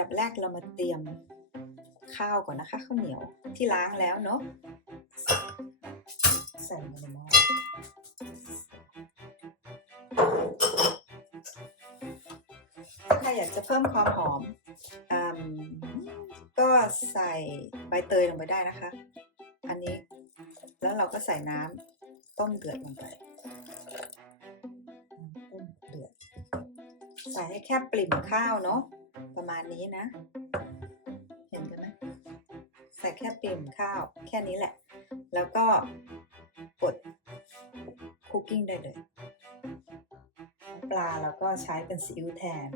ดับแรกเรามาเตรียมข้าวก่อนนะคะข้าวเหนียวที่ล้างแล้วเนาะใส่ในหม้อถ้าอยากจะเพิ่มความหอมก็ใส่ใบเตยลงไปได้นะคะอันนี้แล้วเราก็ใส่น้ำต้มเดือดลงไปต้มเดือดใส่ให้แค่ปริ่มข้าวเนาะประมาณนี้นะเห็นกันไหมใส่แค่ปริ่มข้าวแค่นี้แหละแล้วก็กดคุกกิ้งได้เลยปลาเราก็ใช้เป็นซีอิ๊วแทน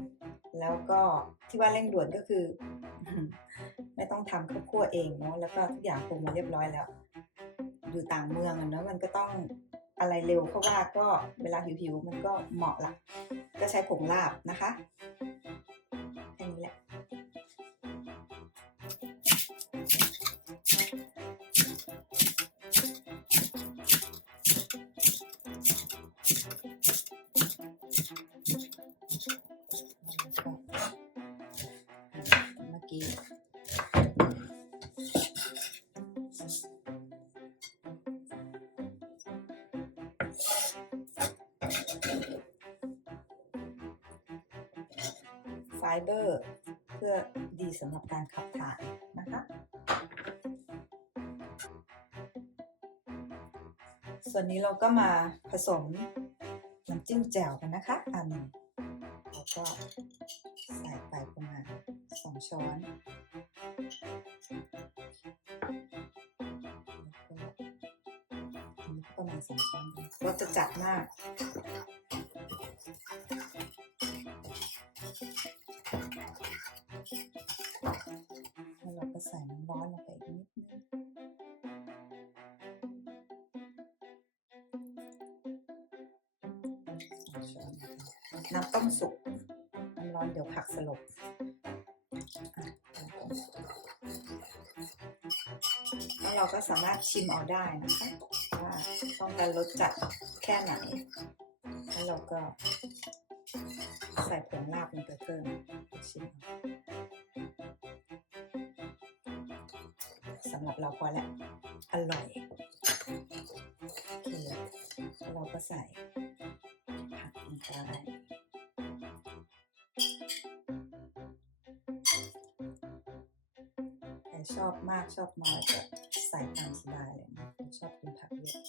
แล้วก็ที่ว่าเร่งด่วนก็คือไม่ต้องทำข้าวคั่วเองเนาะแล้วก็ทุกอย่างปรุงมาเรียบร้อยแล้วอยู่ต่างเมืองเนาะมันก็ต้องอะไรเร็วเพราะว่าก็เวลาหิวๆมันก็เหมาะละก็ใช้ผงลาบนะคะแค่นี้แหละเมื่อกี้ไฟเบอร์เพื่อดีสำหรับการขับถ่ายนะคะส่วนนี้เราก็มาผสมน้ำจิ้มแจ่วกันนะคะอันหนึ่งแล้วก็ใส่ไปประมาณ2 ช้อนอันนี้ประมาณ2 ช้อนรสจะจัดมากแล้วเราก็ใส่น้ำร้อนลงไปอีกนิดนึงน้ำต้มสุกน้ำร้อนเดี๋ยวผักสลบแล้วเราก็สามารถชิมเอาได้นะคะว่าต้องการรสจัดแค่ไหนแล้วเราก็ใส่ผงลาบลงไปเพิ่มชิมสำหรับเราพอแล้วอร่อยโอเคเราก็ใส่ผักลงไปใครชอบมากชอบน้อยก็ใส่ตามสบายเลยนะชอบกินผักเยอะ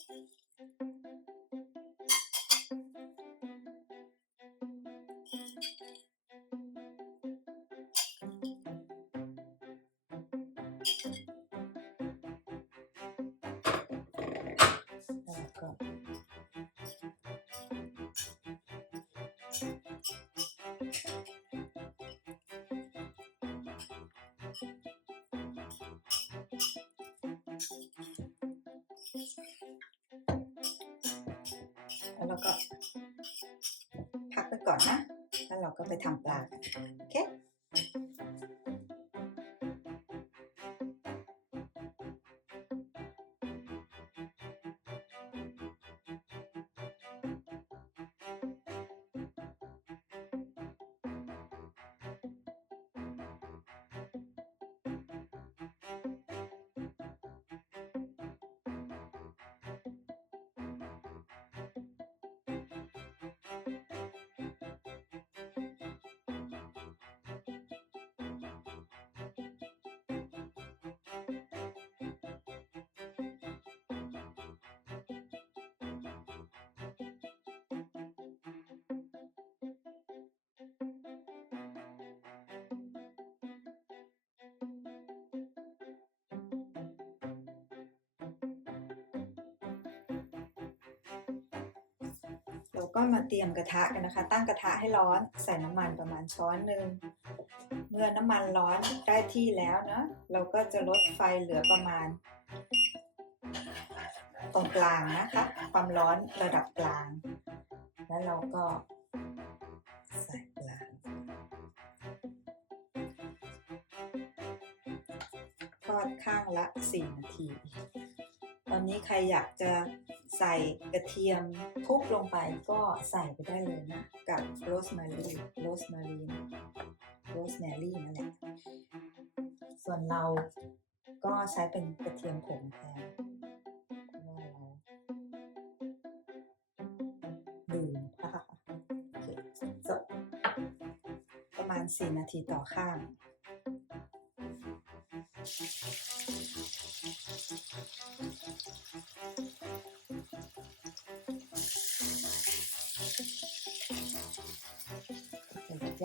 แล้วเราก็พักไปก่อนนะแล้วเราก็ไปทำปลากันโอเคเราก็มาเตรียมกระทะกันนะคะตั้งกระทะให้ร้อนใส่น้ำมันประมาณช้อนหนึ่งเมื่อน้ำมันร้อนได้ที่แล้วนะเราก็จะลดไฟเหลือประมาณตรงกลางนะคะความร้อนระดับกลางแล้วเราก็ใส่ปลาทอดข้างละ4 นาทีตอนนี้ใครอยากจะใส่กระเทียมทุบลงไปก็ใส่ไปได้เลยนะกับโรสแมรี่ โรสแมรี่นั่นแหละส่วนเราก็ใช้เป็นกระเทียมผงแทนเพราะว่าเราลืมโอเคจบประมาณ4 นาทีต่อข้าง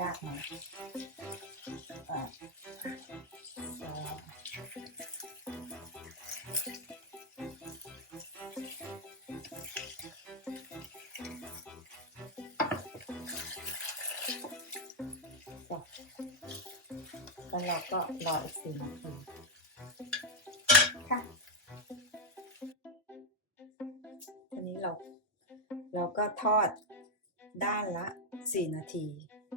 ยากหน่อยแล้วเราก็รออีก4 นาทีค่ะทีนี้เราก็ทอดด้านละ4 นาที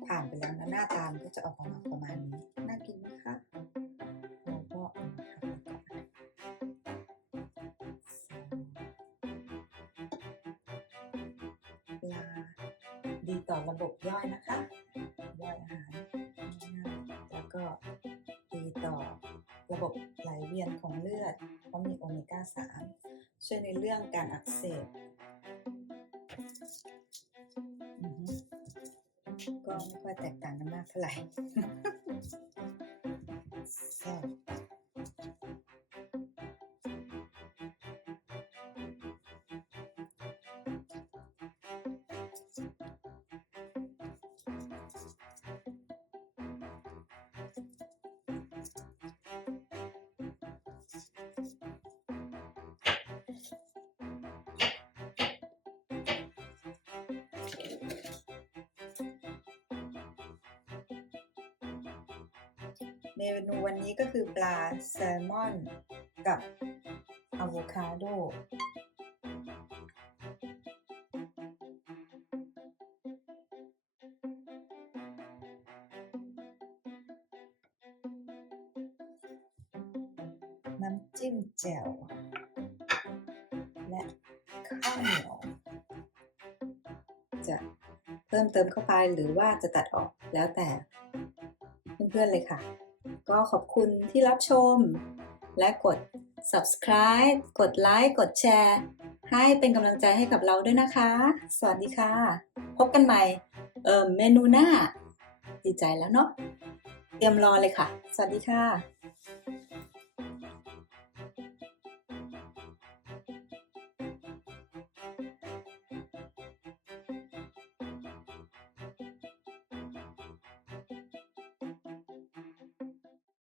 ผ่านไปแล้วนะหน้าตามันก็จะออกมาประมาณนี้น่ากินไหมคะเราก็เอามาทำก่อนปลาดีต่อระบบย่อยนะคะย่อยอาหารง่ายๆแล้วก็ดีต่อระบบไหลเวียนของเลือดเพราะมีโอเมก้า 3ช่วยในเรื่องการอักเสบก็ไม่ค่อยแตกต่างกันมากเท่าไหร่เมนูวันนี้ก็คือปลาแซลมอนกับอะโวคาโดน้ำจิ้มแจ่วและข้าวเหนียวจะเพิ่มเติมเข้าไปหรือว่าจะตัดออกแล้วแต่เพื่อนๆเลยค่ะก็ขอบคุณที่รับชมและกด subscribe กดไลค์กดแชร์ให้เป็นกำลังใจให้กับเราด้วยนะคะสวัสดีค่ะพบกันใหม่เมนูหน้าดีใจแล้วเนาะเตรียมรอเลยค่ะสวัสดีค่ะ